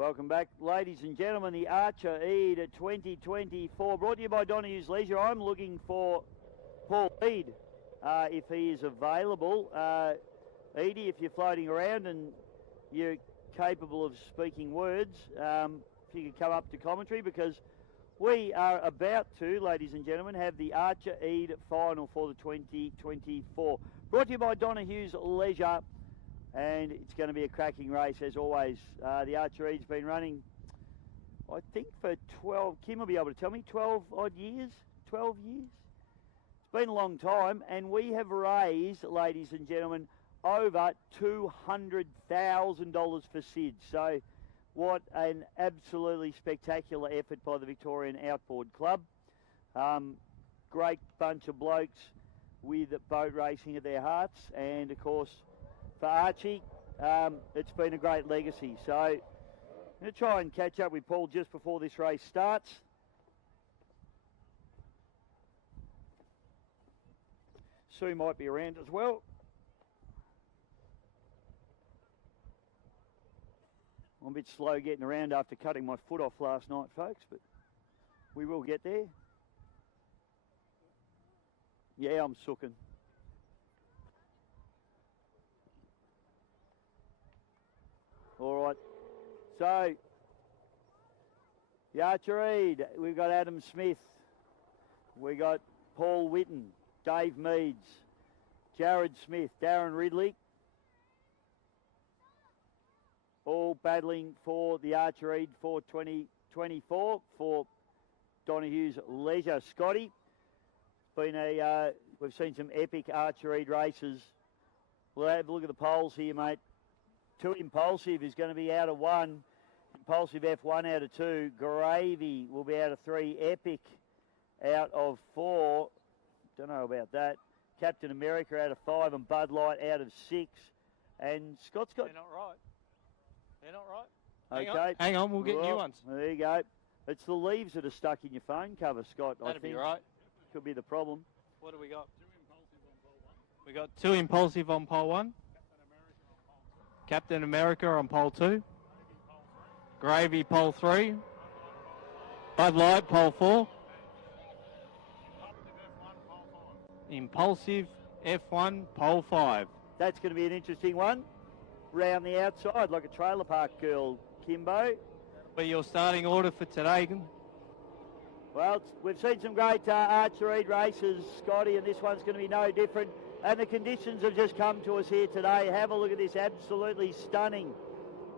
Welcome back, ladies and gentlemen. The Archer Eade 2024, brought to you by Donehue's Leisure. I'm looking for Paul Eade, if he is available. Eade, if you're floating around and you're capable of speaking words, if you could come up to commentary, because we are about to, ladies and gentlemen, have the Archer Eade final for the 2024. Brought to you by Donehue's Leisure. And it's going to be a cracking race, as always. The Archer Eade's been running, I think, for 12, Kim will be able to tell me, 12 odd years? 12 years? It's been a long time, and we have raised, ladies and gentlemen, over $200,000 for Sid. So what an absolutely spectacular effort by the Victorian Outboard Club. Great bunch of blokes with boat racing at their hearts, and of course, for Archie, it's been a great legacy. So I'm going to try and catch up with Paul just before this race starts. Sue might be around as well. I'm a bit slow getting around after cutting my foot off last night, folks, but we will get there. Yeah, I'm sooking. All right, so the Archer Eade, we've got Adam Smith, we got Paul Whitten, Dave Meads, Jared Smith, Darren Ridley, all battling for the Archer Eade for 2024 for Donehue's Leisure. Scotty, been we've seen some epic Archer Eade races. We'll have a look at the polls here, mate. Too Impulsive is going to be out of 1. Impulsive F1 out of 2. Gravy will be out of 3. Epic out of 4. Don't know about that. Captain America out of 5. And Bud Light out of 6. And Scott's got... They're not right. They're not right. Okay. Hang on, we'll get new ones. There you go. It's the leaves that are stuck in your phone cover, Scott. That'd I think be right. Could be the problem. What do we got? We got 2 Impulsive on pole 1. Captain America on pole 2. Gravy pole 3. Bud Light pole 4. Impulsive F1 pole 5. That's going to be an interesting one. Round the outside like a trailer park girl, Kimbo. But your starting order for today? Well, we've seen some great Archer Eade races, Scotty, and this one's going to be no different. And the conditions have just come to us here today. Have a look at this, absolutely stunning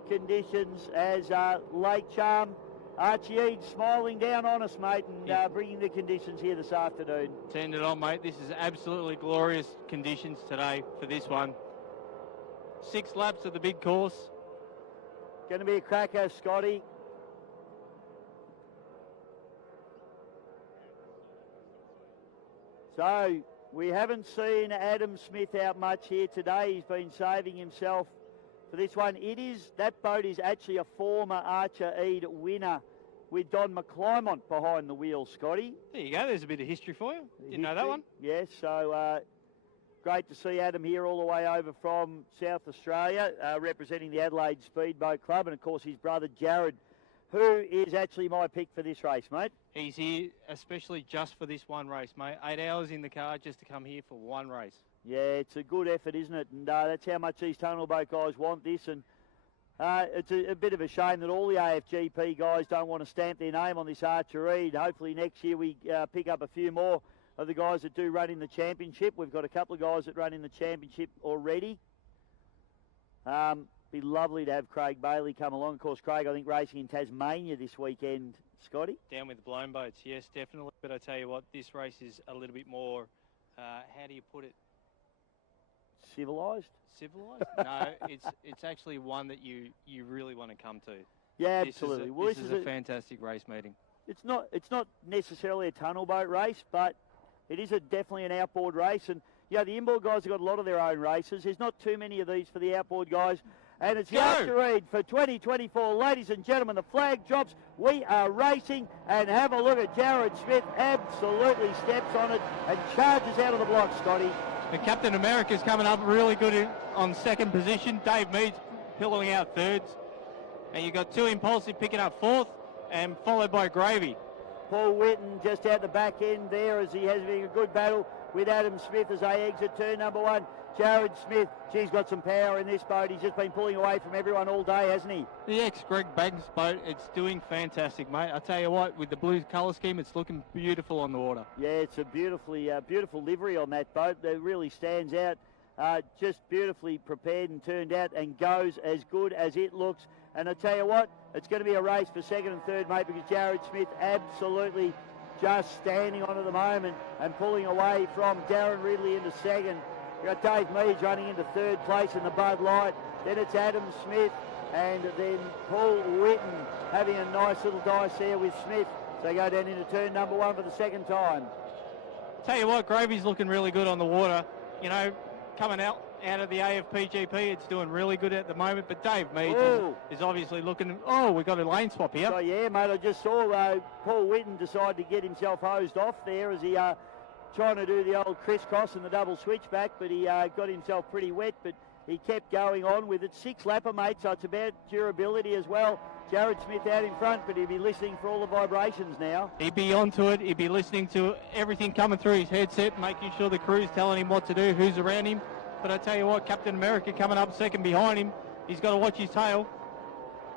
conditions as Lake Charm. Archie Eade smiling down on us, mate, and bringing the conditions here this afternoon. Send it on, mate. This is absolutely glorious conditions today for this one. 6 laps of the big course. Going to be a cracker, Scotty. So, we haven't seen Adam Smith out much here today. He's been saving himself for this one. That boat is actually a former Archer Eade winner with Don McClymont behind the wheel, Scotty. There you go. There's a bit of history for you. Didn't know that one. Yes, so great to see Adam here all the way over from South Australia, representing the Adelaide Speedboat Club, and of course his brother Jared, who is actually my pick for this race, mate. He's here especially just for this one race, mate. 8 hours in the car just to come here for one race. Yeah, it's a good effort, isn't it? And that's how much these tunnel boat guys want this. And it's a bit of a shame that all the AFGP guys don't want to stamp their name on this Archer Eade. Hopefully next year we pick up a few more of the guys that do run in the championship. We've got a couple of guys that run in the championship already. Be lovely to have Craig Bailey come along. Of course, Craig, I think, racing in Tasmania this weekend, Scotty. Down with the blown boats, yes, definitely. But I tell you what, this race is a little bit more, how do you put it? Civilised? Civilised? No, it's actually one that you really want to come to. Yeah, absolutely. This is a fantastic race meeting. It's not necessarily a tunnel boat race, but it is definitely an outboard race. And yeah, the inboard guys have got a lot of their own races. There's not too many of these for the outboard guys. And it's the Archer Eade for 2024. Ladies and gentlemen, the flag drops. We are racing, and have a look at Jared Smith. Absolutely steps on it and charges out of the block, Scotty. The Captain America's coming up really good on second position. Dave Meads pillowing out thirds. And you've got 2 Impulsive picking up 4th and followed by Gravy. Paul Whitten just out the back end there as he has been a good battle with Adam Smith as they exit turn number 1. Jared Smith, she's got some power in this boat. He's just been pulling away from everyone all day, hasn't he? The ex-Greg Banks boat, it's doing fantastic, mate. I tell you what, with the blue colour scheme, it's looking beautiful on the water. Yeah, it's a beautiful livery on that boat. That really stands out. Just beautifully prepared and turned out and goes as good as it looks. And I tell you what, it's going to be a race for second and third, mate, because Jared Smith absolutely just standing on at the moment and pulling away from Darren Ridley into second. You've got Dave Meads running into third place in the Bud Light. Then it's Adam Smith and then Paul Whitten having a nice little dice there with Smith. So they go down into turn number 1 for the second time. Tell you what, Gravy's looking really good on the water. You know, coming out of the AFPGP, it's doing really good at the moment. But Dave Meads is obviously looking. Oh, we've got a lane swap here. So yeah, mate, I just saw Paul Whitten decide to get himself hosed off there as he trying to do the old crisscross and the double switchback, but he got himself pretty wet, but he kept going on with it. 6-lapper, mate, so it's about durability as well. Jared Smith out in front, but he'll be listening for all the vibrations now. He'd be onto it. He'd be listening to everything coming through his headset, making sure the crew's telling him what to do, who's around him. But I tell you what, Captain America coming up second behind him. He's got to watch his tail.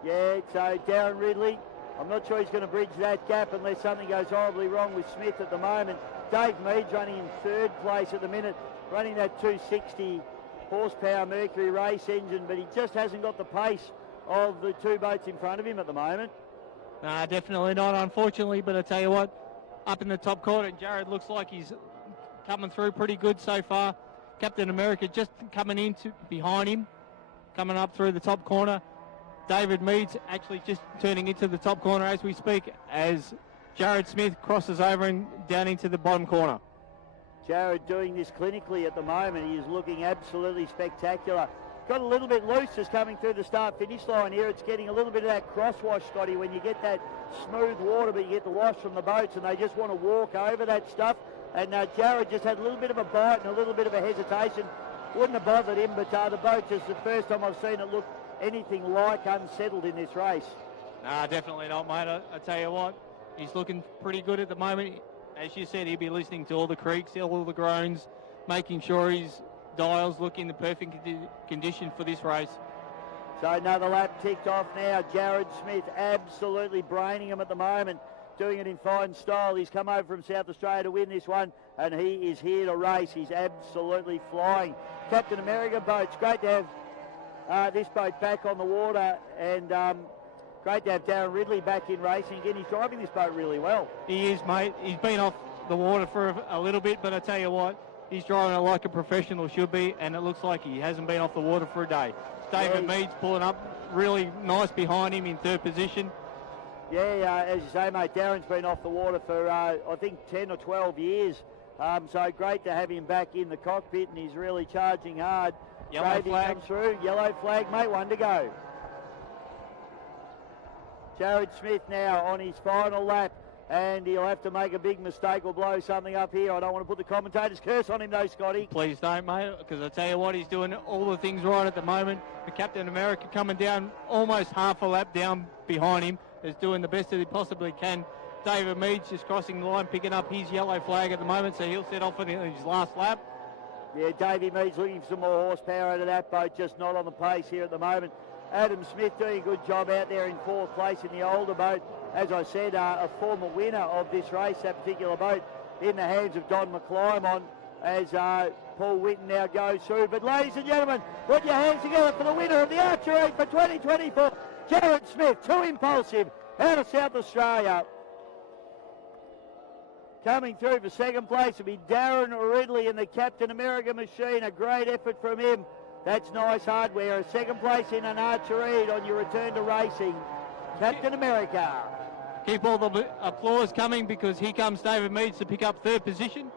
Yeah, so Darren Ridley, I'm not sure he's going to bridge that gap unless something goes horribly wrong with Smith at the moment. Dave Meads running in third place at the minute, running that 260 horsepower Mercury race engine, but he just hasn't got the pace of the 2 boats in front of him at the moment. Nah, definitely not, unfortunately, but I tell you what, up in the top corner, Jared looks like he's coming through pretty good so far. Captain America just coming in behind him, coming up through the top corner. David Meads actually just turning into the top corner as we speak, as Jared Smith crosses over and down into the bottom corner. Jared doing this clinically at the moment. He is looking absolutely spectacular. Got a little bit loose just coming through the start-finish line here. It's getting a little bit of that crosswash, Scotty, when you get that smooth water, but you get the wash from the boats, and they just want to walk over that stuff. And Jared just had a little bit of a bite and a little bit of a hesitation. Wouldn't have bothered him, but the boat just the first time I've seen it look anything like unsettled in this race. Nah, definitely not, mate. I tell you what, he's looking pretty good at the moment. As you said, he'll be listening to all the creaks, all the groans, making sure his dials look in the perfect condition for this race. So another lap ticked off now. Jared Smith absolutely braining him at the moment, doing it in fine style. He's come over from South Australia to win this one, and he is here to race. He's absolutely flying. Captain America boats, great to have this boat back on the water, and great to have Darren Ridley back in racing again. He's driving this boat really well. He is, mate. He's been off the water for a little bit, but I tell you what, he's driving it like a professional should be, and it looks like he hasn't been off the water for a day. David Meads pulling up really nice behind him in third position. Yeah, as you say, mate, Darren's been off the water for, I think, 10 or 12 years. So great to have him back in the cockpit, and he's really charging hard. Yellow flag comes through. Yellow flag, mate, 1 to go. Jared Smith now on his final lap, and he'll have to make a big mistake or blow something up here. I don't want to put the commentator's curse on him though, Scotty. Please don't, mate, because I tell you what, he's doing all the things right at the moment. The Captain America coming down almost half a lap down behind him is doing the best that he possibly can. David Meads just crossing the line, picking up his yellow flag at the moment, so he'll set off in his last lap. Yeah, Davey Meads looking for some more horsepower out of that boat, just not on the pace here at the moment. Adam Smith doing a good job out there in 4th place in the older boat. As I said, a former winner of this race, that particular boat, in the hands of Don McClymont as Paul Whitten now goes through. But ladies and gentlemen, put your hands together for the winner of the Archery for 2024, Jared Smith, 2 Impulsive, out of South Australia. Coming through for second place will be Darren Ridley in the Captain America machine. A great effort from him. That's nice hardware. A second place in an Archery on your return to racing. Captain America. Keep all the applause coming, because here comes David Meads to pick up third position.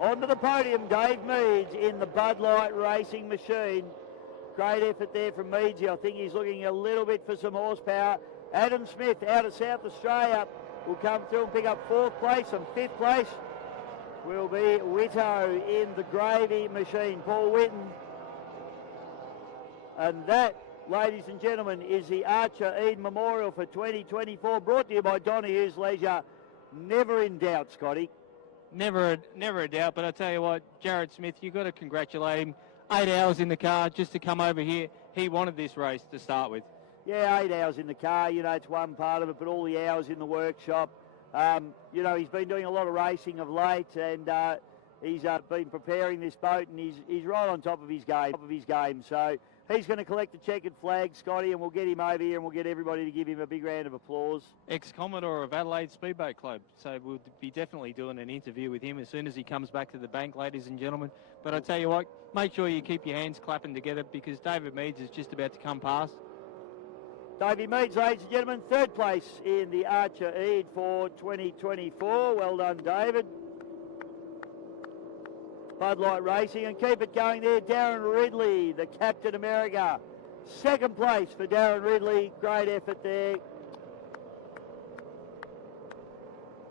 Onto the podium, Dave Meads in the Bud Light racing machine. Great effort there from Meads. I think he's looking a little bit for some horsepower. Adam Smith out of South Australia will come through and pick up 4th place, and 5th place will be Whitto in the Gravy machine. Paul Whitten. And that ladies and gentlemen, is the Archer Eade Memorial for 2024, brought to you by Donehue's Leisure. Never in doubt, Scotty. Never a doubt, but I tell you what, Jared Smith, you've got to congratulate him. 8 hours in the car just to come over here. He wanted this race to start with. Yeah, 8 hours in the car, you know, it's one part of it, but all the hours in the workshop. You know, he's been doing a lot of racing of late, and he's been preparing this boat, and he's right on top of his game. So he's going to collect the checkered flag, Scotty, and we'll get him over here, and we'll get everybody to give him a big round of applause. Ex-Commodore of Adelaide Speedboat Club. So we'll be definitely doing an interview with him as soon as he comes back to the bank, ladies and gentlemen. But I tell you what, make sure you keep your hands clapping together because David Meads is just about to come past. Davey Meads, ladies and gentlemen, third place in the Archer Eade for 2024. Well done, David. Bud Light Racing, and keep it going there. Darren Ridley, the Captain America. Second place for Darren Ridley. Great effort there.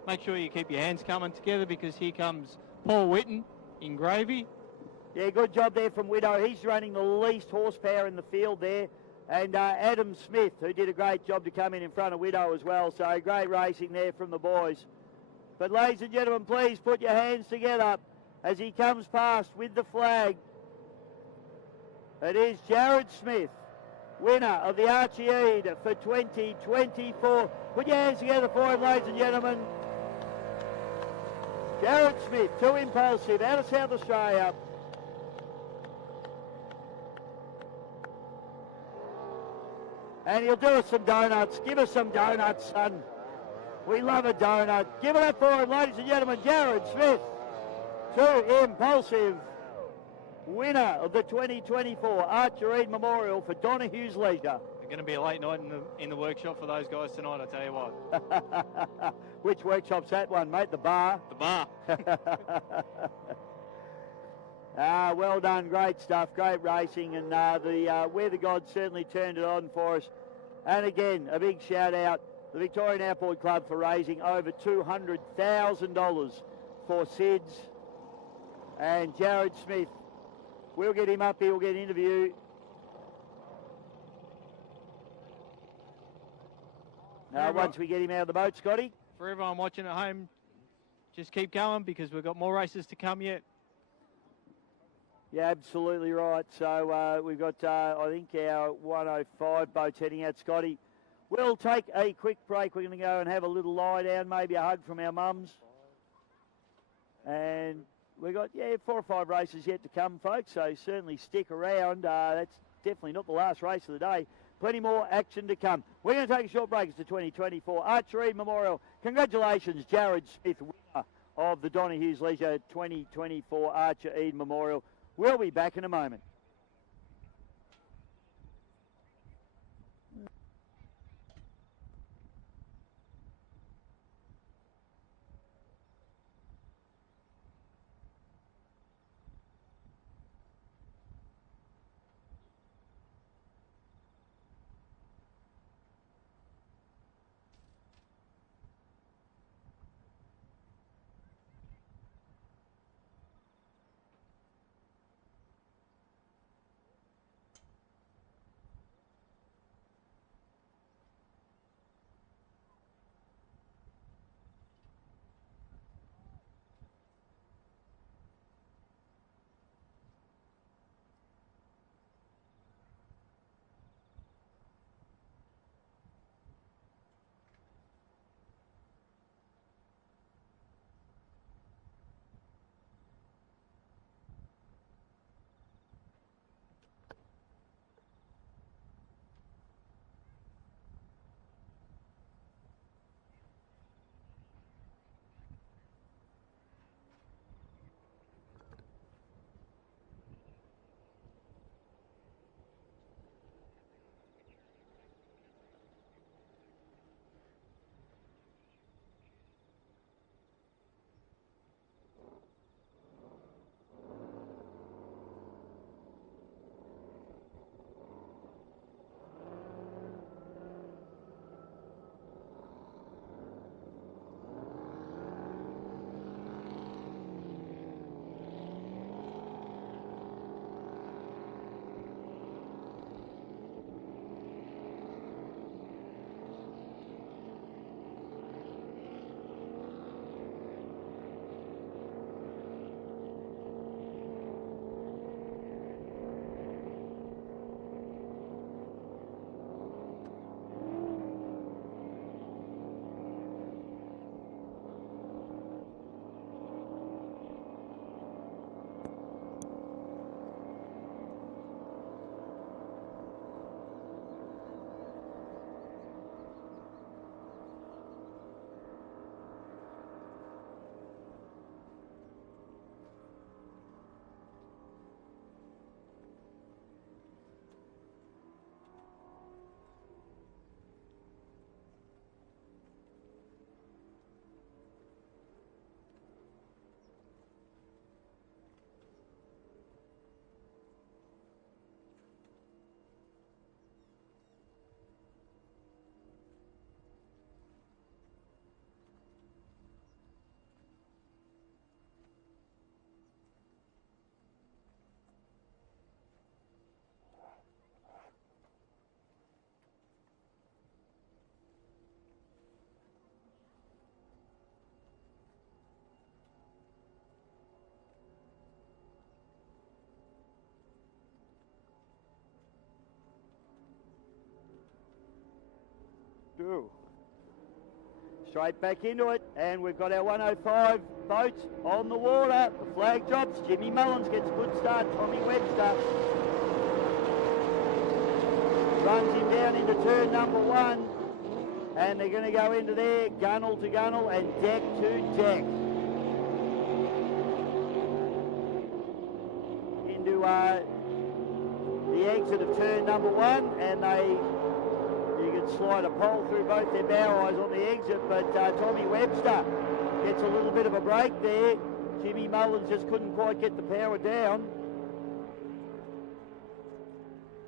Make sure you keep your hands coming together because here comes Paul Whitten in gravy. Yeah, good job there from Widow. He's running the least horsepower in the field there. And Adam Smith, who did a great job to come in front of Widow as well. So great racing there from the boys. But ladies and gentlemen, please put your hands together as he comes past with the flag. It is Jared Smith, winner of the Archer Eade for 2024. Put your hands together for him, ladies and gentlemen. Jared Smith, Too Impulsive, out of South Australia. And he'll do us some donuts. Give us some donuts, son. We love a donut. Give it up for him, ladies and gentlemen. Jared Smith, Too Impulsive, winner of the 2024 Archer Eade Memorial for Donehue's Leisure. It's going to be a late night in the workshop for those guys tonight, I tell you what. Which workshop's that one, mate? The bar? The bar. Well done, great stuff, great racing, and Where the Gods certainly turned it on for us. And again, a big shout out the Victorian Airport Club for raising over $200,000 for SIDS. And Jared Smith, we'll get him up here, we'll get an interview. Once we get him out of the boat, Scotty. For everyone watching at home, just keep going because we've got more races to come yet. Yeah, absolutely right. So we've got, I think, our 105 boats heading out, Scotty. We'll take a quick break. We're going to go and have a little lie down, maybe a hug from our mums. And we've got, 4 or 5 races yet to come, folks, so certainly stick around. That's definitely not the last race of the day. Plenty more action to come. We're going to take a short break. It's the 2024 Archer Eade Memorial. Congratulations, Jared Smith, winner of the Donehue's Leisure 2024 Archer Eade Memorial. We'll be back in a moment. Ooh. Straight back into it, and we've got our 105 boats on the water. The flag drops. Jimmy Mullins gets a good start. Tommy Webster runs him down into turn number 1, and they're going to go into there, gunnel to gunnel and deck to deck. Into the exit of turn number 1, and you can slide a pole through both their bow eyes on the exit, but Tommy Webster gets a little bit of a break there. Jimmy Mullins just couldn't quite get the power down.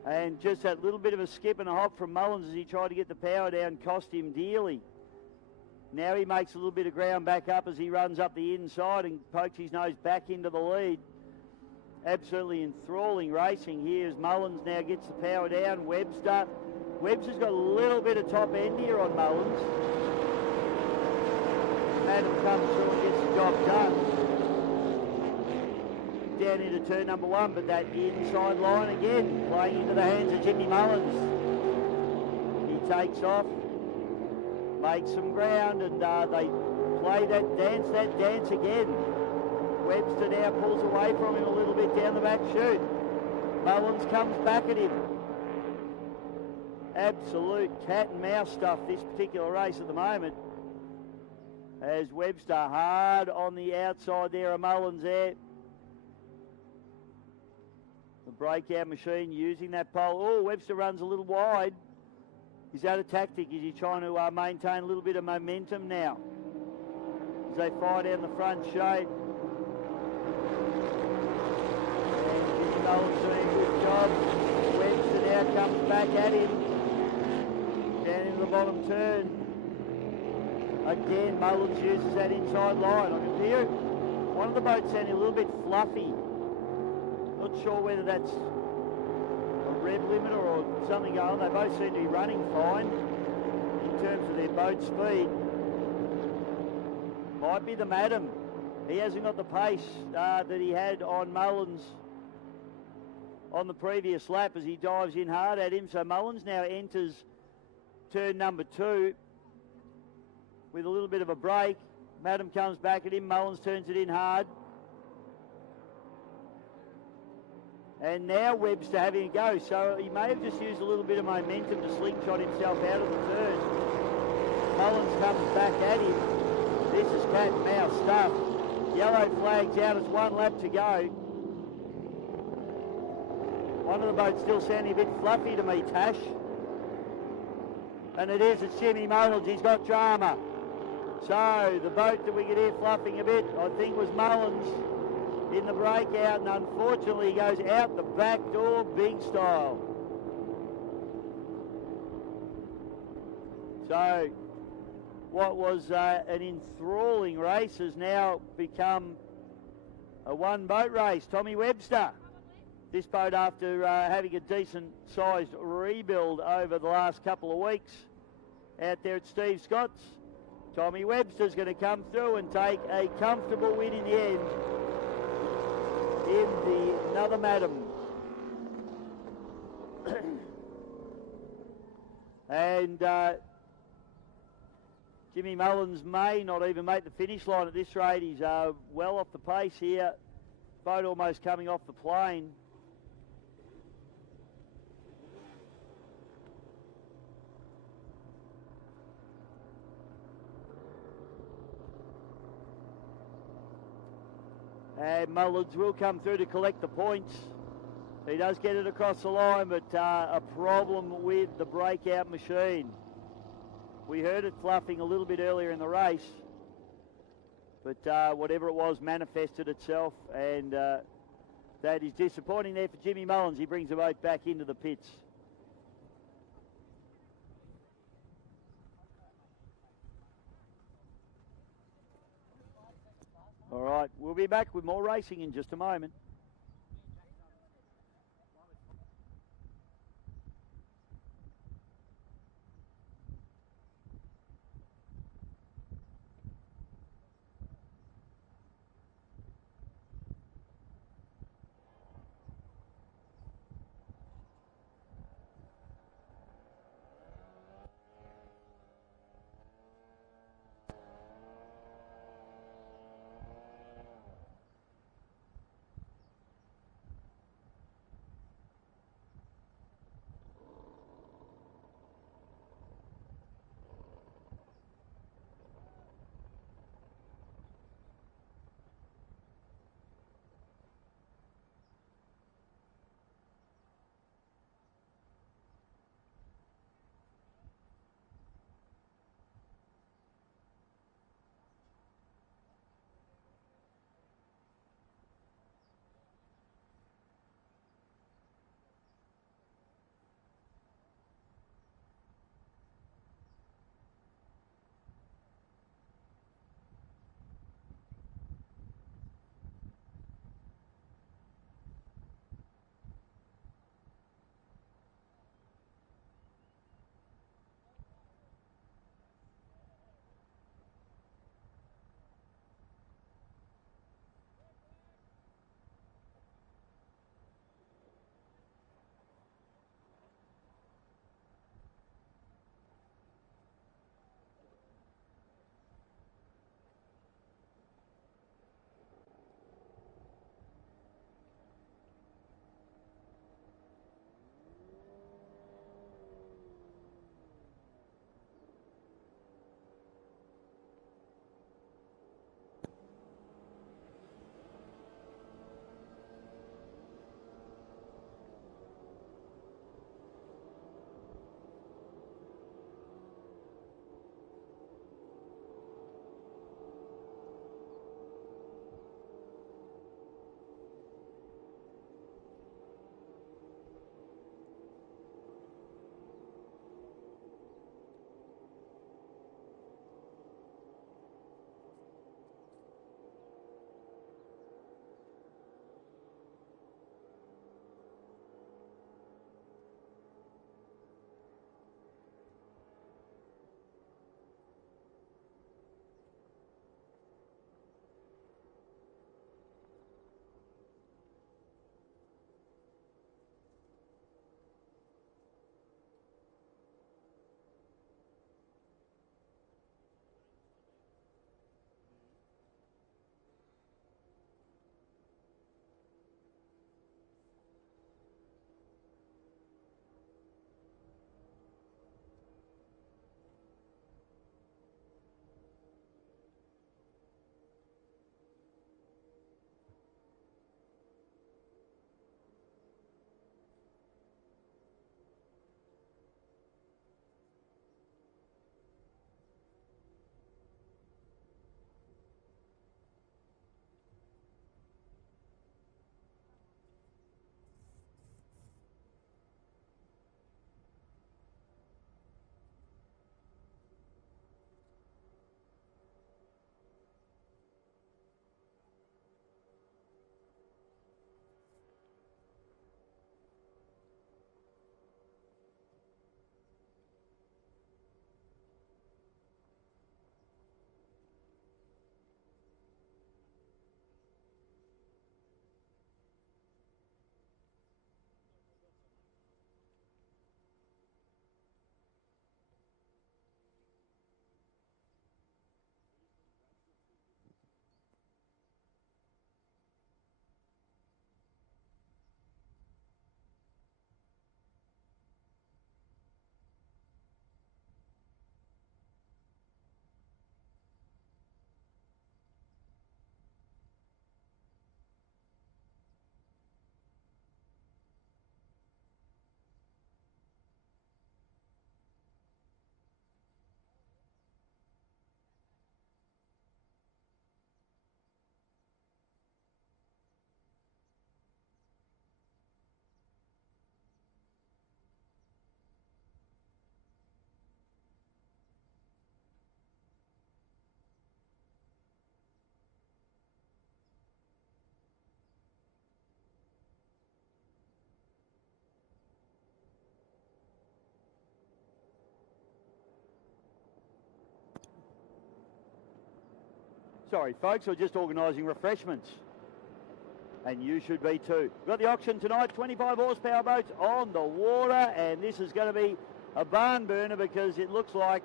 And just that little bit of a skip and a hop from Mullins as he tried to get the power down cost him dearly. Now he makes a little bit of ground back up as he runs up the inside and pokes his nose back into the lead. Absolutely enthralling racing here as Mullins now gets the power down. Webster's got a little bit of top end here on Mullins. Adam comes through and gets the job done. Down into turn number 1, but that inside line again, playing into the hands of Jimmy Mullins. He takes off, makes some ground, and they play that dance again. Webster now pulls away from him a little bit down the back chute. Mullins comes back at him. Absolute cat and mouse stuff this particular race at the moment. As Webster hard on the outside there of Mullins there. The breakout machine using that pole. Oh, Webster runs a little wide. Is that a tactic? Is he trying to maintain a little bit of momentum now? As they fire down the front shape. And Jimmy Mullins doing a good job. Webster now comes back at him. Down into the bottom turn. Again, Mullins uses that inside line. I can hear one of the boats sounding a little bit fluffy. Not sure whether that's a rev limiter or something going on. They both seem to be running fine in terms of their boat speed. Might be the Madam. He hasn't got the pace that he had on Mullins on the previous lap as he dives in hard at him. So Mullins now enters turn number 2 with a little bit of a break. Madam comes back at him. Mullins turns it in hard. And now Webster having a go. So he may have just used a little bit of momentum to slingshot himself out of the turn. Mullins comes back at him. This is cat and mouse stuff. Yellow flag's out. It's 1 lap to go. One of the boats still sounding a bit fluffy to me, Tash. And it is, it's Jimmy Mullins. He's got drama. So the boat that we could hear fluffing a bit, I think, was Mullins in the breakout, and unfortunately he goes out the back door big style. So what was an enthralling race has now become a 1-boat race. Tommy Webster, this boat after having a decent sized rebuild over the last couple of weeks out there at Steve Scott's. Tommy Webster's going to come through and take a comfortable win in the end in the another Madam. And Jimmy Mullins may not even make the finish line at this rate. He's well off the pace here. Boat almost coming off the plane. And Mullins will come through to collect the points. He does get it across the line, but a problem with the breakout machine. We heard it fluffing a little bit earlier in the race, but whatever it was manifested itself, and that is disappointing there for Jimmy Mullins. He brings the boat back into the pits. All right, we'll be back with more racing in just a moment. Sorry, folks, we're just organising refreshments. And you should be too. We've got the auction tonight, 25 horsepower boats on the water, and this is going to be a barn burner because it looks like,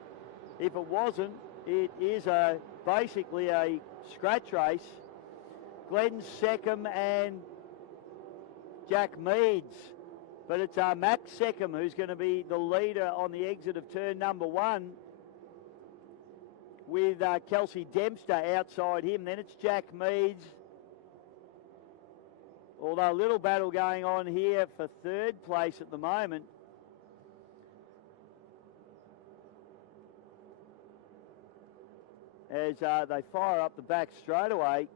if it wasn't, it is basically a scratch race. Glenn Seckham and Jack Meads. But it's Max Seckham who's going to be the leader on the exit of turn number 1, with Kelsey Dempster outside him. Then it's Jack Meads. Although a little battle going on here for third place at the moment. As they fire up the back straight away.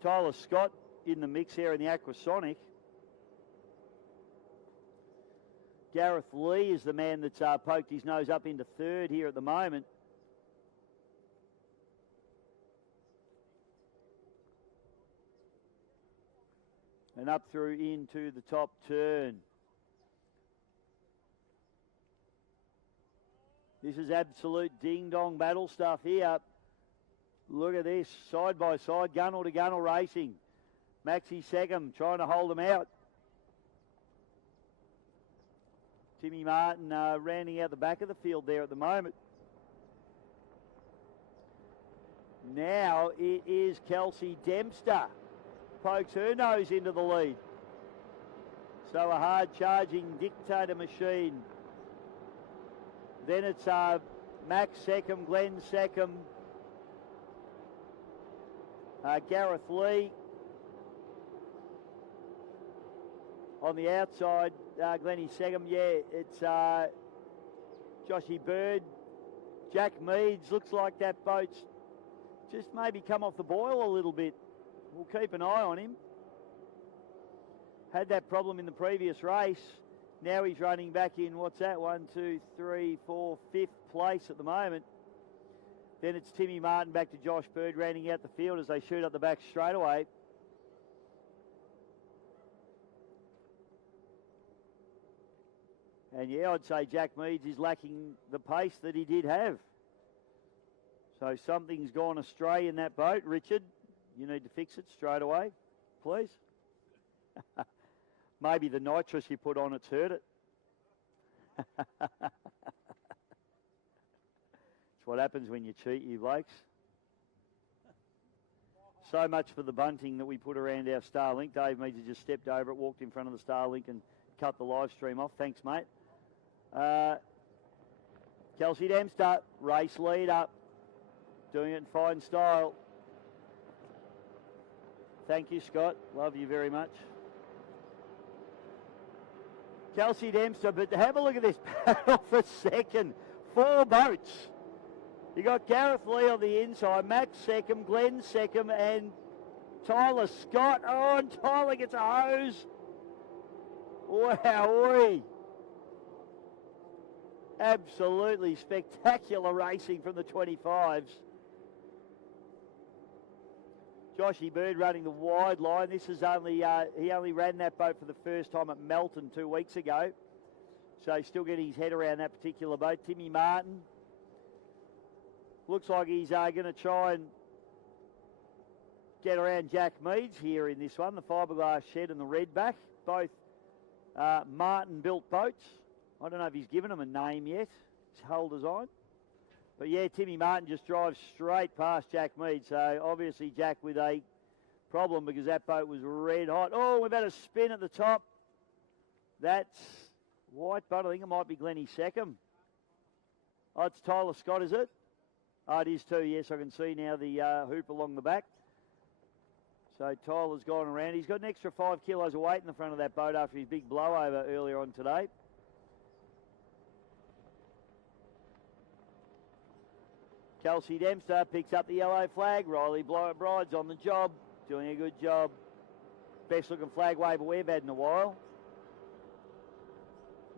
Tyler Scott in the mix here in the Aquasonic. Gareth Lee is the man that's poked his nose up into third here at the moment. And up through into the top turn. This is absolute ding-dong battle stuff here. Look at this, side by side, gunnel to gunnel racing. Maxi Seckham trying to hold them out. Timmy Martin rounding out the back of the field there at the moment. Now it is Kelsey Dempster. Pokes her nose into the lead. So a hard-charging dictator machine. Then it's Max Seckham, Glenn Seckham, Gareth Lee. On the outside, Glenny Seckham, yeah, it's Joshy Bird. Jack Meads, looks like that boat's just maybe come off the boil a little bit. We'll keep an eye on him. Had that problem in the previous race. Now he's running back in, what's that? 1, 2, 3, 4, 5th place at the moment. Then it's Timmy Martin back to Josh Bird rounding out the field as they shoot up the back straight away. And yeah, I'd say Jack Meads is lacking the pace that he did have. So something's gone astray in that boat, Richard. You need to fix it straight away, please. Maybe the nitrous you put on it's hurt it. It's what happens when you cheat, you blokes. So much for the bunting that we put around our Starlink. Dave Meads just stepped over it, walked in front of the Starlink and cut the live stream off. Thanks, mate. Kelsey Dempster, race leader, doing it in fine style. Thank you, Scott. Love you very much. Kelsey Dempster, but have a look at this battle for second. 4 boats. You got Gareth Lee on the inside, Max Seckham, Glenn Seckham, and Tyler Scott. Oh, and Tyler gets a hose. Wowee. Absolutely spectacular racing from the 25s. Joshy Bird running the wide line. This is only, he only ran that boat for the first time at Melton 2 weeks ago. So he's still getting his head around that particular boat. Timmy Martin. Looks like he's going to try and get around Jack Meads here in this one. The fiberglass shed and the Redback. Both Martin-built boats. I don't know if he's given them a name yet. It's hull design. But yeah, Timmy Martin just drives straight past Jack Meads. So obviously Jack with a problem because that boat was red hot. Oh, we've had a spin at the top. That's white boat. I think it might be Glenny Seckham. Oh, it's Tyler Scott, is it? Oh, it is too. Yes, I can see now the hoop along the back. So Tyler's gone around. He's got an extra 5 kilos of weight in the front of that boat after his big blowover earlier on today. Kelsey Dempster picks up the yellow flag. Riley Bride's on the job, doing a good job. Best looking flag waver we've had in a while.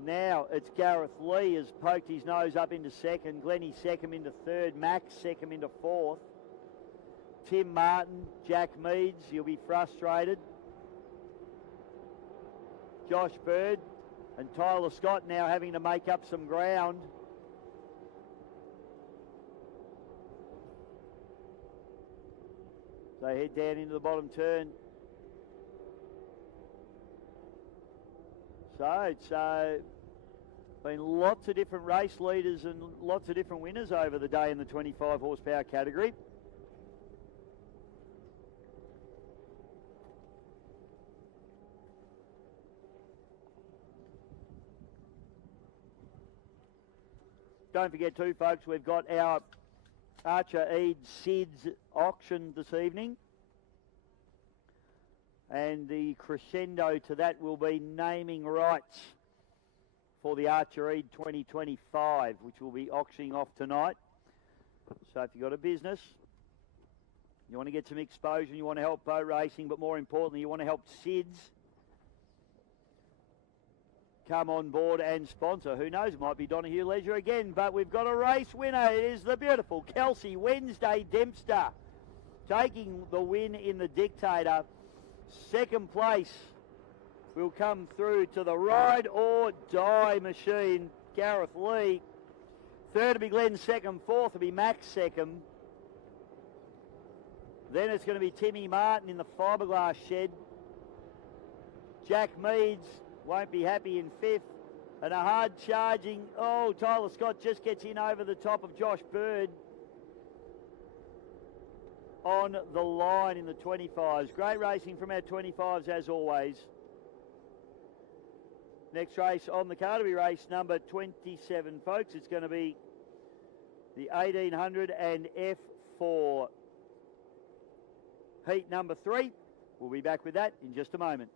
Now it's Gareth Lee has poked his nose up into second. Glenny Seckham into third. Max Seckham into fourth. Tim Martin, Jack Meads, he'll be frustrated. Josh Bird and Tyler Scott now having to make up some ground. They head down into the bottom turn. So it's been lots of different race leaders and lots of different winners over the day in the 25 horsepower category. Don't forget too, folks, we've got our Archer Eade Sid's auction this evening. And the crescendo to that will be naming rights for the Archer Eade 2025, which will be auctioning off tonight. So if you've got a business, you want to get some exposure, you want to help boat racing, but more importantly, you want to help SIDS come on board and sponsor. Who knows, it might be Donehue Leisure again, but we've got a race winner. It is the beautiful Kelsey Wednesday Dempster taking the win in the Dictator. Second place will come through to the Ride or Die machine, Gareth Lee. Third will be Glenn second. Fourth will be Max second. Then it's going to be Timmy Martin in the fiberglass shed. Jack Meads won't be happy in fifth. And a hard charging, Tyler Scott just gets in over the top of Josh Bird on the line in the 25s. Great racing from our 25s as always. Next race on the card will be race number 27, folks. It's going to be the 1800 and F4. Heat number 3. We'll be back with that in just a moment.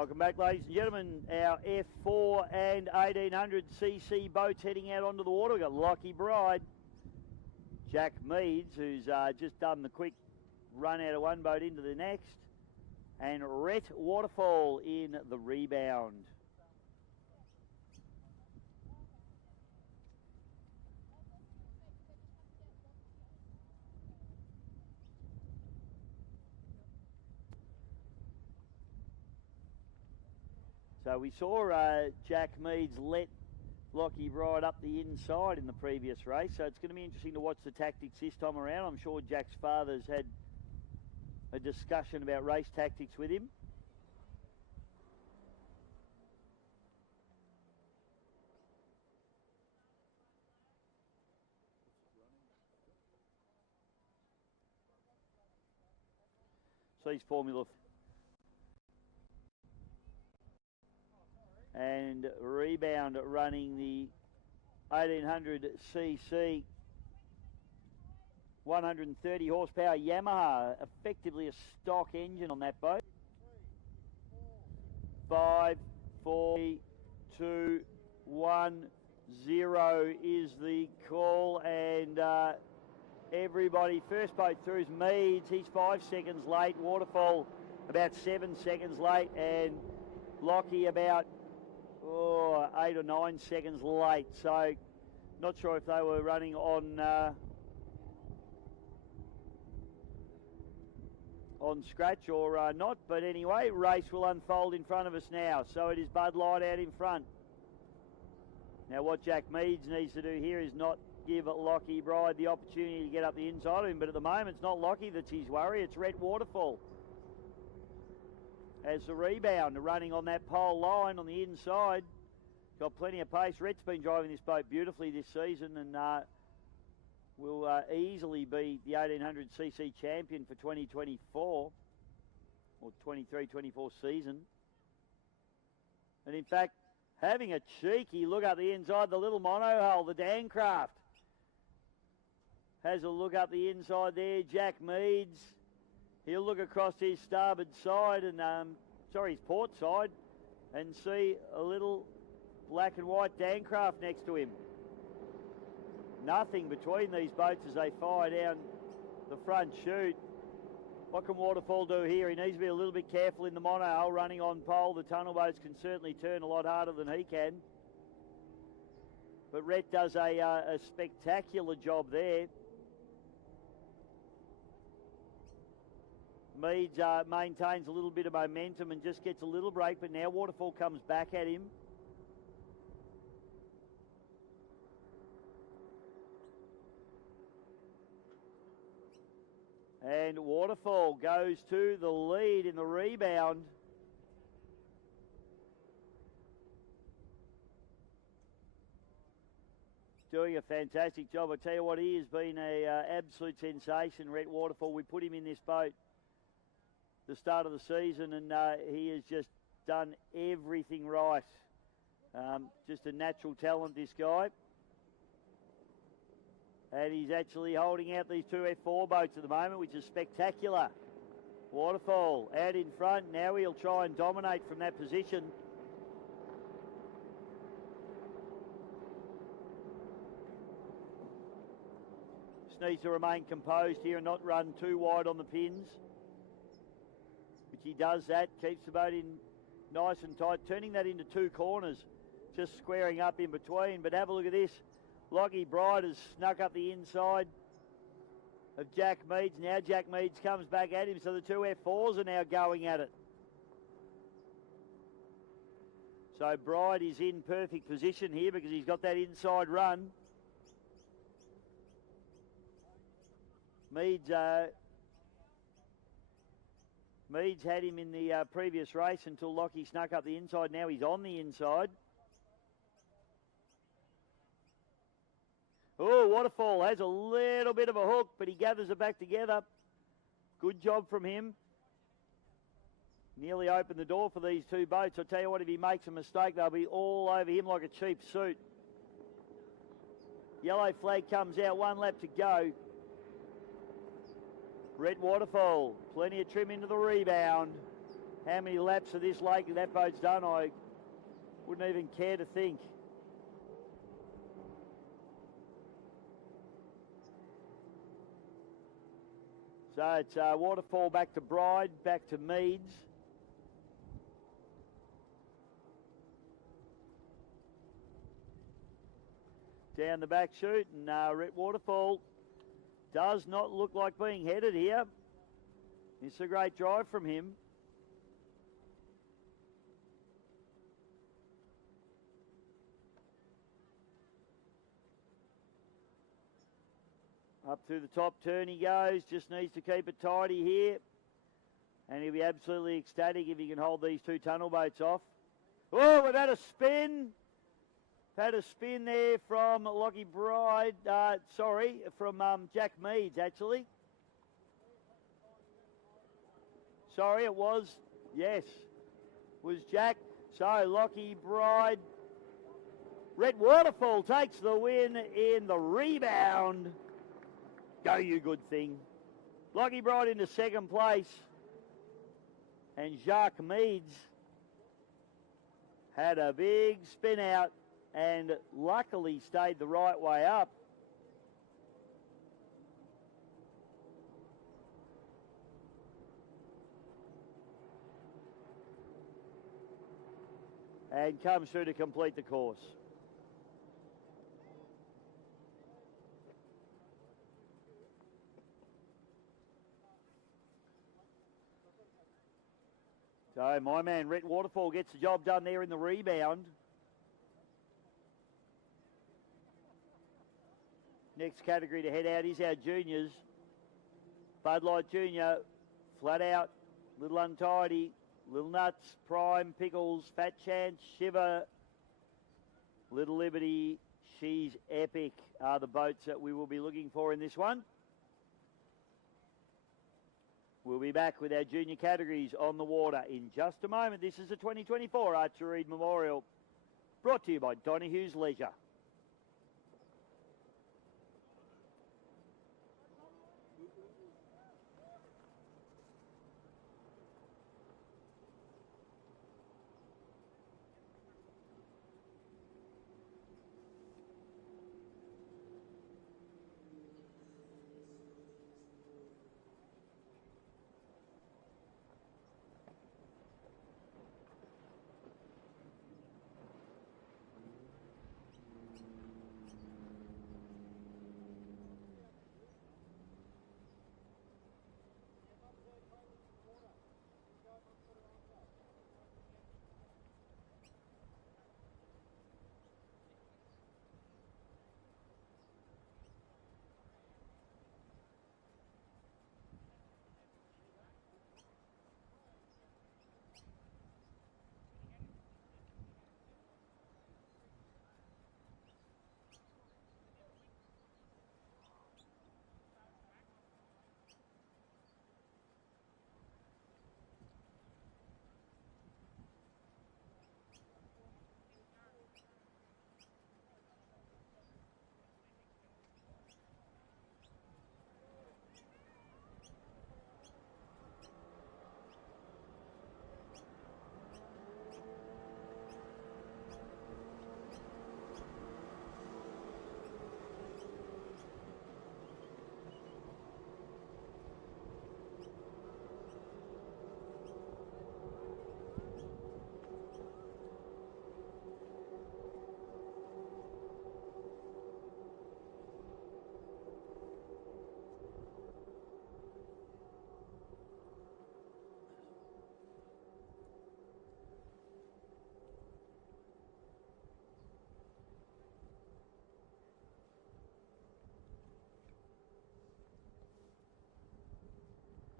Welcome back, ladies and gentlemen. Our F4 and 1800cc boats heading out onto the water. We've got Lockie Bride, Jack Meads, who's just done the quick run out of one boat into the next, and Rhett Waterfall in the rebound. So we saw Jack Meads let Lockie Bride up the inside in the previous race, so it's going to be interesting to watch the tactics this time around. I'm sure Jack's father's had a discussion about race tactics with him. So he's Formula and rebound running the 1800cc 130 horsepower Yamaha, effectively a stock engine on that boat. 5, 4, 2, 1, 0 is the call, and everybody, first boat through is Meads. He's 5 seconds late. Waterfall about 7 seconds late, and Lockie about 8 or 9 seconds late. So not sure if they were running on scratch or not, but anyway, race will unfold in front of us now. So it is Bud Light out in front. Now what Jack Meads needs to do here is not give Lockie Bride the opportunity to get up the inside of him, but at the moment it's not Lockie that's his worry, it's Rhett Waterfall. As the rebound running on that pole line on the inside, got plenty of pace. Rhett's been driving this boat beautifully this season and will easily be the 1800cc champion for 2024 or 23-24 season. And in fact, having a cheeky look up the inside, the little monohull, the Dancraft, has a look up the inside there. Jack Meads, he'll look across his starboard side and, his port side, and see a little black and white Dancraft next to him. Nothing between these boats as they fire down the front chute. What can Waterfall do here? He needs to be a little bit careful in the monohull running on pole. The tunnel boats can certainly turn a lot harder than he can. But Rhett does a spectacular job there. Meads maintains a little bit of momentum and just gets a little break, but now Waterfall comes back at him. And Waterfall goes to the lead in the rebound. Doing a fantastic job. I tell you what, he has been an absolute sensation, Rhett Waterfall. We put him in this boat the start of the season, and he has just done everything right. Just a natural talent, this guy. And he's actually holding out these two F4 boats at the moment, which is spectacular. Waterfall out in front. Now he'll try and dominate from that position. Just needs to remain composed here and not run too wide on the pins. Which he does that, keeps the boat in nice and tight, turning that into two corners, just squaring up in between. But have a look at this. Lockie Bride has snuck up the inside of Jack Meads. Now Jack Meads comes back at him, so the two F4s are now going at it. So Bride is in perfect position here because he's got that inside run. Meads had him in the previous race until Lockie snuck up the inside. Now he's on the inside. Oh, Waterfall has a little bit of a hook, but he gathers it back together. Good job from him. Nearly opened the door for these two boats. I'll tell you what, if he makes a mistake, they'll be all over him like a cheap suit. Yellow flag comes out, 1 lap to go. Rhett Waterfall, plenty of trim into the rebound. how many laps of this lake that boat's done, I wouldn't even care to think. So it's Waterfall back to Bride, back to Meads. Down the back chute, and Red Waterfall does not look like being headed here. It's a great drive from him. Up through the top turn he goes, just needs to keep it tidy here. And he'll be absolutely ecstatic if he can hold these two tunnel boats off. Oh, we've had a spin. Had a spin there from Lockie Bride, from Jack Meads actually. Sorry, it was Jack. So Lockie Bride. Red Waterfall takes the win in the rebound. Go you good thing. Lockie Bride into second place. And Jacques Meads had a big spin out and luckily stayed the right way up. And comes through to complete the course. So my man Red Waterfall gets the job done there in the rebound. Next category to head out is our juniors. Bud Light Junior, Flat Out, Little Untidy, Little Nuts, Prime, Pickles, Fat Chance, Shiver, Little Liberty, She's Epic are the boats that we will be looking for in this one. We'll be back with our junior categories on the water in just a moment. This is the 2024 Archer Eade Memorial, brought to you by Donehue's Leisure.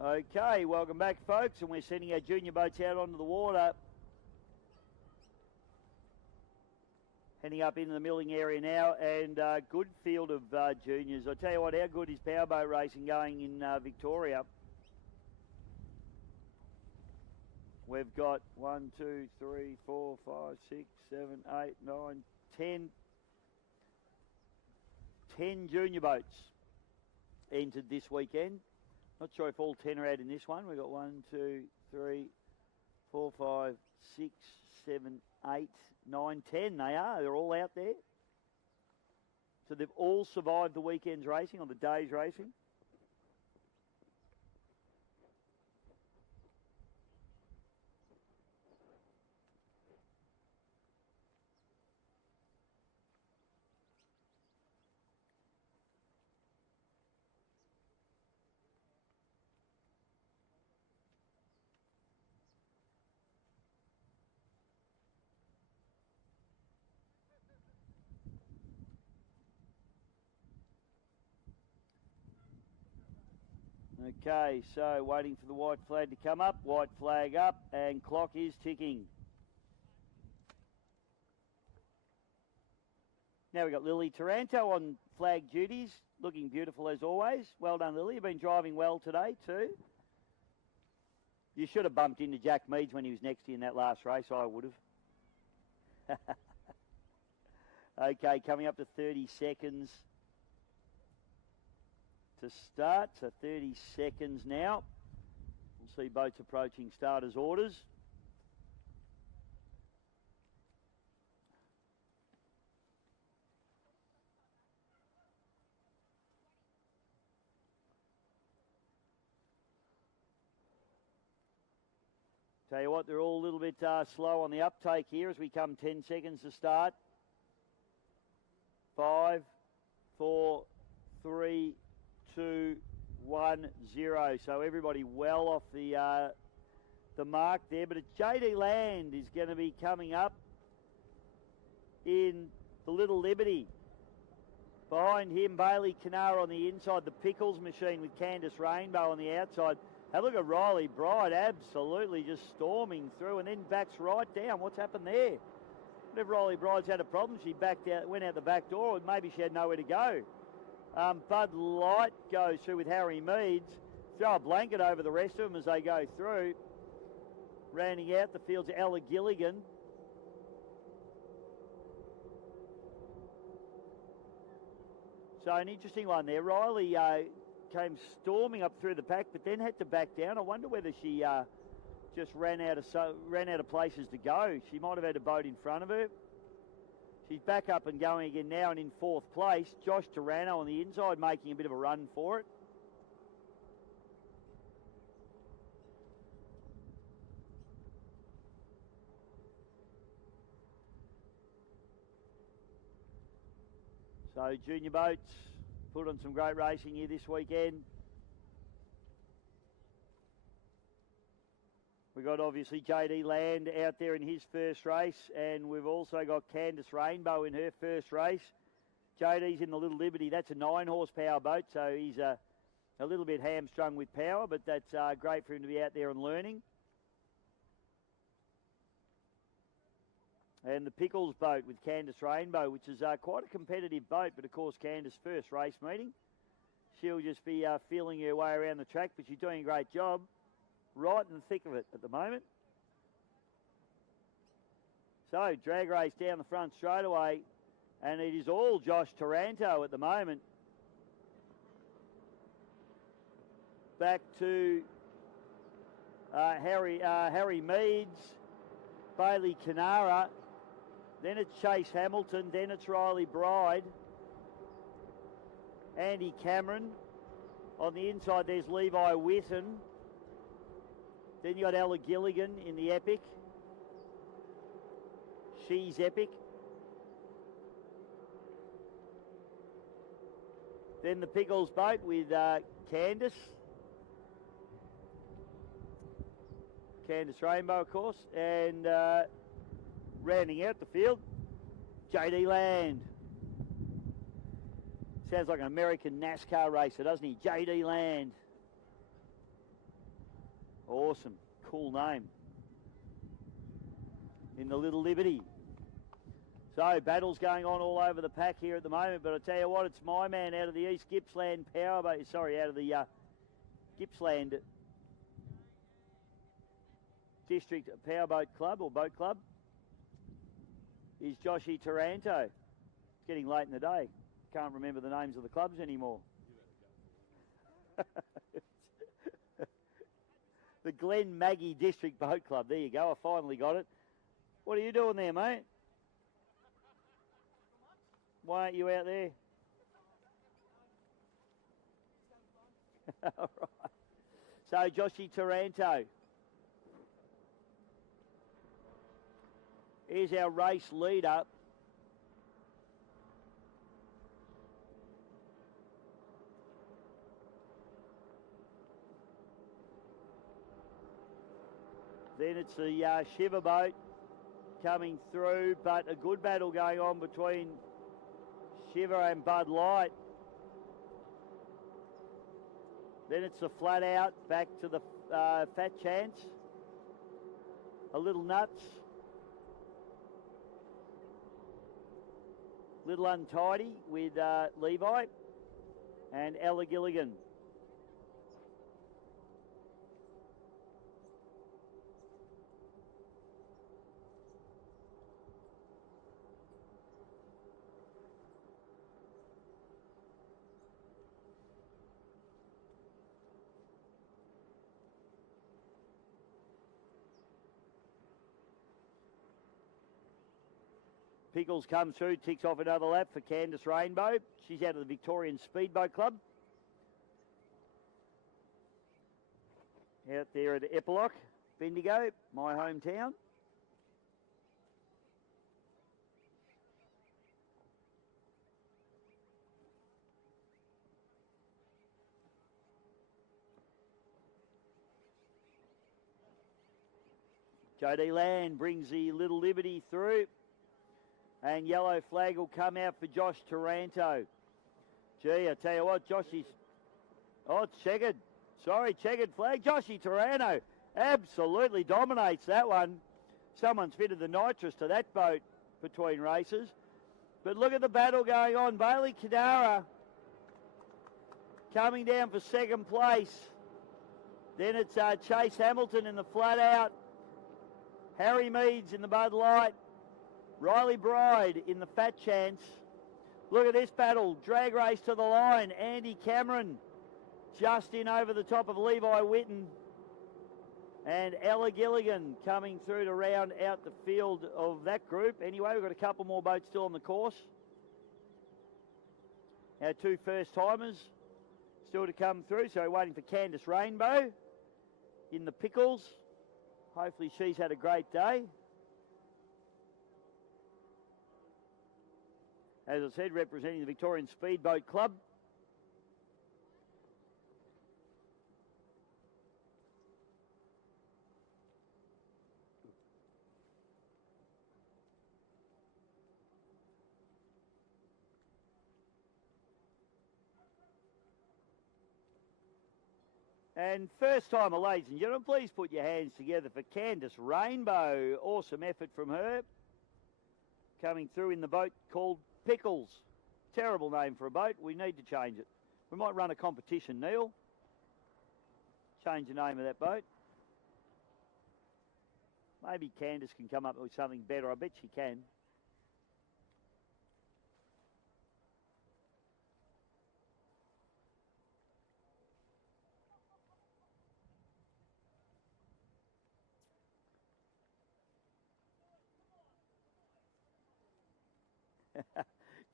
Okay, welcome back, folks, and we're sending our junior boats out onto the water. Heading up into the milling area now, and good field of juniors. I tell you what, how good is powerboat racing going in Victoria? We've got 1, 2, 3, 4, 5, 6, 7, 8, 9, 10 junior boats entered this weekend. Not sure if all 10 are out in this one. We've got 1, 2, 3, 4, 5, 6, 7, 8, 9, 10. They are. They're all out there. So they've all survived the weekend's racing, on the day's racing. Okay, so waiting for the white flag to come up. White flag up and clock is ticking. Now we've got Lily Taranto on flag duties, looking beautiful as always. Well done, Lily. You've been driving well today too. You should have bumped into Jack Meads when he was next to you in that last race. I would have. Okay, coming up to 30 seconds to start. So 30 seconds now. We'll see boats approaching starters' orders. Tell you what, they're all a little bit slow on the uptake here as we come 10 seconds to start. 5, 4, 3, 2, 1, 0. So everybody well off the mark there. But it's JD Land is going to be coming up in the Little Liberty. Behind him, Bailey Canara on the inside. The Pickles machine with Candice Rainbow on the outside. Have a look at Riley Bride, absolutely just storming through and then backs right down. What's happened there? Whenever Riley Bride's had a problem, she backed out, went out the back door, or maybe she had nowhere to go. Bud Light goes through with Harry Meads. Throw a blanket over the rest of them as they go through. Rounding out the field's Ella Gilligan. So an interesting one there. Riley came storming up through the pack, but then had to back down. I wonder whether she just ran out of places to go. She might have had a boat in front of her. She's back up and going again now and in fourth place. Josh Tarano on the inside making a bit of a run for it. So junior boats put on some great racing here this weekend. We've got obviously JD Land out there in his first race, and we've also got Candice Rainbow in her first race. JD's in the Little Liberty. That's a 9 horsepower boat, so he's a little bit hamstrung with power, but that's great for him to be out there and learning. And the Pickles boat with Candice Rainbow, which is quite a competitive boat, but of course Candice first race meeting. She'll just be feeling her way around the track, but she's doing a great job. Right in the thick of it at the moment. So drag race down the front straight away, and it is all Josh Taranto at the moment. Back to Harry Meads, Bailey Canara, then it's Chase Hamilton, then it's Riley Bride, Andy Cameron. On the inside there's Levi Witten. Then you got Ella Gilligan in the Epic. She's Epic. Then the Pickles boat with Candice. Candice Rainbow, of course. And rounding out the field, JD Land. Sounds like an American NASCAR racer, doesn't he? JD Land. Awesome. Cool name. In the Little Liberty. So, battles going on all over the pack here at the moment, but I tell you what, it's my man out of the East Gippsland Powerboat, out of the Gippsland District Powerboat Club, or Boat Club, is Joshy Taranto. It's getting late in the day. Can't remember the names of the clubs anymore. The Glen Maggie District Boat Club. There you go. I finally got it. What are you doing there, mate? Why aren't you out there? All right. So, Joshy Taranto. Here's our race leader. Then it's the Shiver boat coming through, but a good battle going on between Shiver and Bud Light. Then it's the Flat Out back to the Fat Chance. A Little Nuts. Little Untidy with Levi and Ella Gilligan. Pickles comes through, ticks off another lap for Candice Rainbow. She's out of the Victorian Speedboat Club. Out there at Epilock, Bendigo, my hometown. Jodie Land brings the Little Liberty through. And yellow flag will come out for Josh Taranto. Gee, I tell you what, Joshy's... Oh, it's checkered. Sorry, checkered flag. Joshy Taranto absolutely dominates that one. Someone's fitted the nitrous to that boat between races. But look at the battle going on. Bailey Kadara coming down for second place. Then it's Chase Hamilton in the Flat Out. Harry Meads in the Bud Light. Riley Bride in the Fat Chance. Look at this battle. Drag race to the line. Andy Cameron just in over the top of Levi Witten. And Ella Gilligan coming through to round out the field of that group. Anyway, we've got a couple more boats still on the course. Our two first-timers still to come through. So waiting for Candice Rainbow in the Pickles. Hopefully she's had a great day. As I said, representing the Victorian Speedboat Club. And first timer, ladies and gentlemen, please put your hands together for Candice Rainbow. Awesome effort from her. Coming through in the boat called Pickles. Terrible name for a boat. We need to change it. We might run a competition, Neil. Change the name of that boat. Maybe Candice can come up with something better. I bet she can.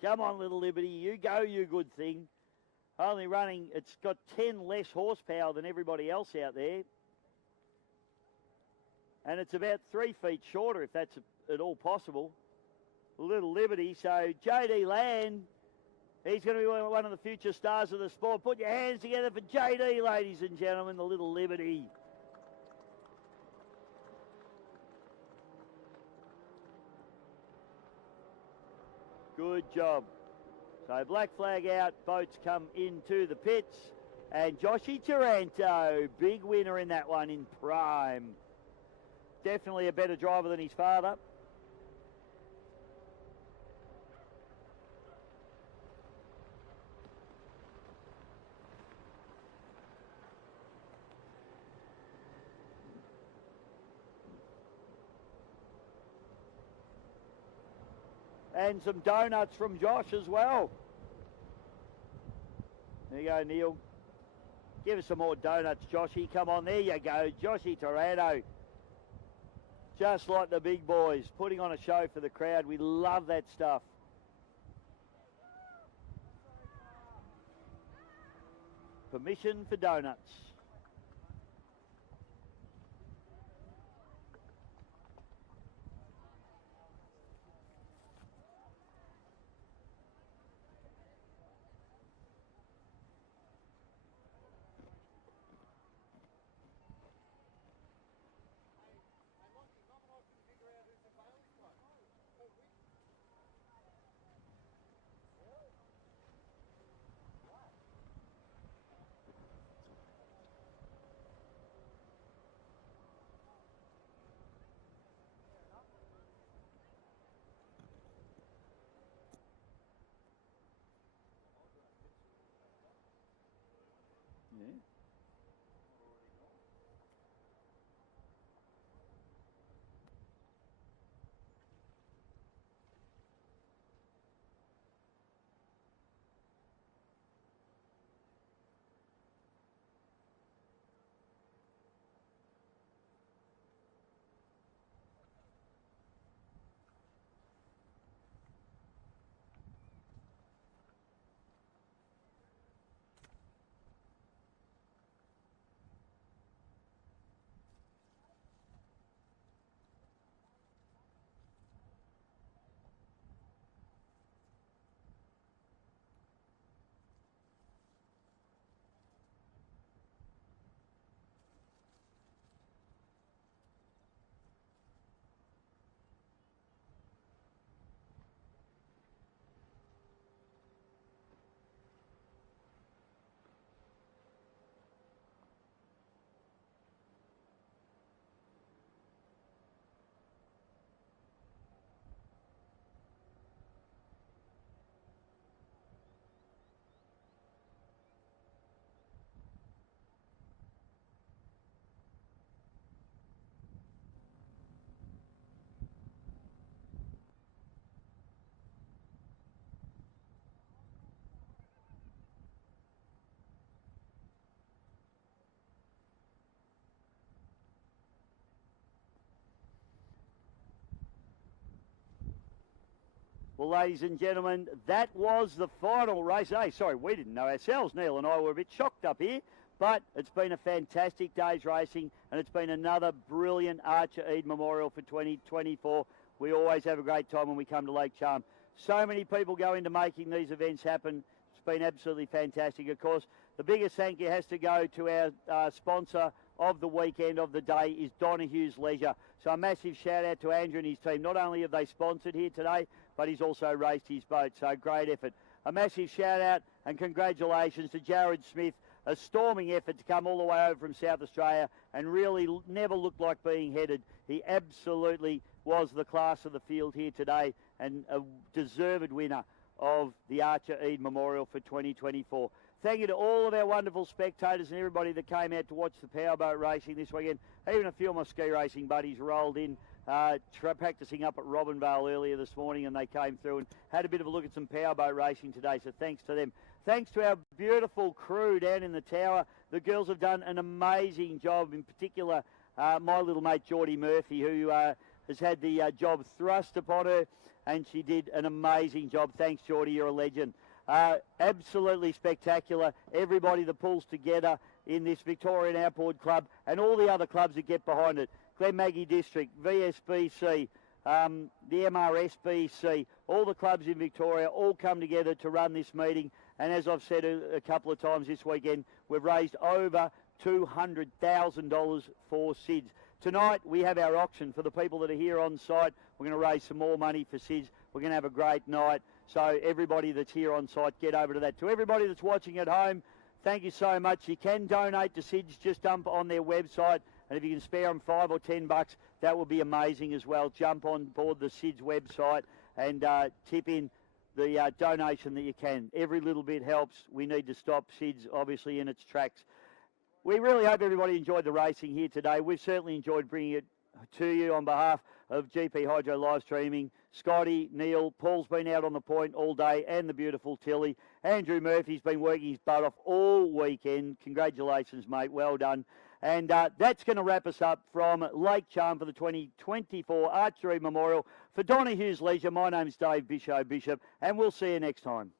Come on, Little Liberty, you go, you good thing. Only running, it's got 10 less horsepower than everybody else out there. And it's about 3 feet shorter, if that's at all possible. Little Liberty, so JD Land, he's going to be one of the future stars of the sport. Put your hands together for JD, ladies and gentlemen, the Little Liberty. Good job. So black flag out, boats come into the pits. And Joshy Taranto, big winner in that one in prime. Definitely a better driver than his father. And some donuts from Josh as well. There you go, Neil. Give us some more donuts, Joshy. Come on, there you go. Joshy Torado. Just like the big boys, putting on a show for the crowd. We love that stuff. Permission for donuts. Yeah. Well, ladies and gentlemen, that was the final race. Hey, sorry, we didn't know ourselves. Neil and I were a bit shocked up here, but it's been a fantastic day's racing, and it's been another brilliant Archer Eade Memorial for 2024. We always have a great time when we come to Lake Charm. So many people go into making these events happen. It's been absolutely fantastic. Of course, the biggest thank you has to go to our sponsor of the weekend, of the day, is Donehue's Leisure. So a massive shout out to Andrew and his team. Not only have they sponsored here today, but he's also raced his boat, so great effort. A massive shout out and congratulations to Jared Smith, a storming effort to come all the way over from South Australia and really never looked like being headed. He absolutely was the class of the field here today and a deserved winner of the Archer Eade Memorial for 2024. Thank you to all of our wonderful spectators and everybody that came out to watch the powerboat racing this weekend. Even a few of my ski racing buddies rolled in, practicing up at Robinvale earlier this morning, and they came through and had a bit of a look at some powerboat racing today, so thanks to them. Thanks to our beautiful crew down in the tower. The girls have done an amazing job, in particular my little mate Geordie Murphy, who has had the job thrust upon her, and she did an amazing job. Thanks, Geordie, you're a legend. Absolutely spectacular. Everybody that pulls together in this Victorian Outboard Club and all the other clubs that get behind it. Glenmaggie District, VSBC, the MRSBC, all the clubs in Victoria all come together to run this meeting. And as I've said a couple of times this weekend, we've raised over $200,000 for SIDS. Tonight we have our auction for the people that are here on site. We're going to raise some more money for SIDS. We're going to have a great night. So everybody that's here on site, get over to that. To everybody that's watching at home, thank you so much. You can donate to SIDS, just jump on their website. And if you can spare them $5 or $10, that would be amazing as well. Jump on board the SIDS website and tip in the donation that you can. Every little bit helps. We need to stop SIDS, obviously, in its tracks. We really hope everybody enjoyed the racing here today. We've certainly enjoyed bringing it to you on behalf of GP Hydro live streaming, Scotty, Neil, Paul's been out on the point all day, and the beautiful Tilly. Andrew Murphy's been working his butt off all weekend. Congratulations, mate. Well done. And that's going to wrap us up from Lake Charm for the 2024 Archery Memorial. For Donehue's Leisure, my name's Dave Bishop, and we'll see you next time.